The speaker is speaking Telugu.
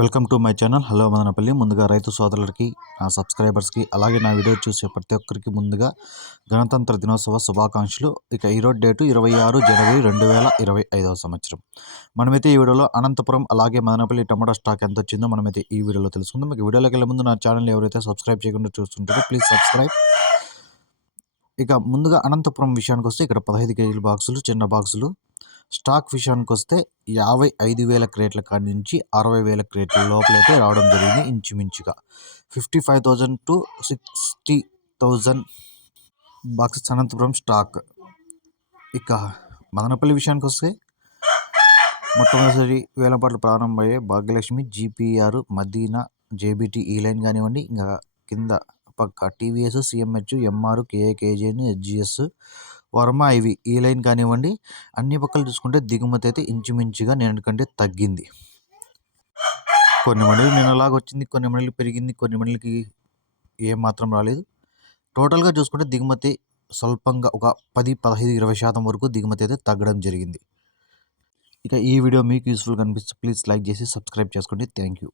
Welcome to my channel. Hello Madanapalle. ముందుగా రైతు సోదరులకి నా సబ్స్క్రైబర్స్కి అలాగే నా వీడియో చూసే ప్రతి ఒక్కరికి ముందుగా గణతంత్ర దినోత్సవ శుభాకాంక్షలు. ఇక ఈరోజు డేటు ఇరవై ఆరు జనవరి రెండు వేల ఇరవై ఐదవ సంవత్సరం. మనమైతే ఈ వీడియోలో అనంతపురం అలాగే మదనపల్లి టమాటా స్టాక్ ఎంత వచ్చిందో మనమైతే ఈ వీడియోలో తెలుసుకుందాం. మీకు వీడియోలోకి వెళ్ళే ముందు నా ఛానల్ ఎవరైతే సబ్స్క్రైబ్ చేయకుండా చూస్తుంటారో ప్లీజ్ సబ్స్క్రైబ్. ఇక ముందుగా అనంతపురం విషయానికి వస్తే ఇక్కడ పదహైదు కేజీల బాక్సులు చిన్న బాక్సులు స్టాక్ విషయానికి వస్తే యాభై ఐదు వేల క్రేట్ల కాడి నుంచి అరవై వేల క్రేట్ల లోపలైతే రావడం జరిగింది ఇంచుమించుగా. Fifty five thousand to sixty thousand boxes Anantapuram stock. ఇక మదనపల్లి విషయానికి వస్తే మొట్టమొదటిసారి వేలంపాట్లు ప్రారంభమయ్యే భాగ్యలక్ష్మి జీపీఆర్ మదీనా జేబీటీ ఈ లైన్ కానివ్వండి ఇంకా కింద పక్క TVS CMH MR KAKGN HGS Varma ఇవి ఈ లైన్ కానివ్వండి అన్ని పక్కలు చూసుకుంటే దిగుమతి అయితే ఇంచుమించుగా నేను కంటే తగ్గింది. కొన్ని మండలు నిన్నలాగా వచ్చింది కొన్ని మండలు పెరిగింది కొన్ని మండలికి ఏమాత్రం మాత్రం రాలేదు. టోటల్గా చూసుకుంటే దిగుమతి స్వల్పంగా ఒక పది పదహైదు ఇరవై శాతం వరకు దిగుమతి అయితే తగ్గడం జరిగింది. ఇక ఈ వీడియో మీకు యూస్ఫుల్ కనిపిస్తే ప్లీజ్ లైక్ చేసి సబ్స్క్రైబ్ చేసుకోండి. Thank you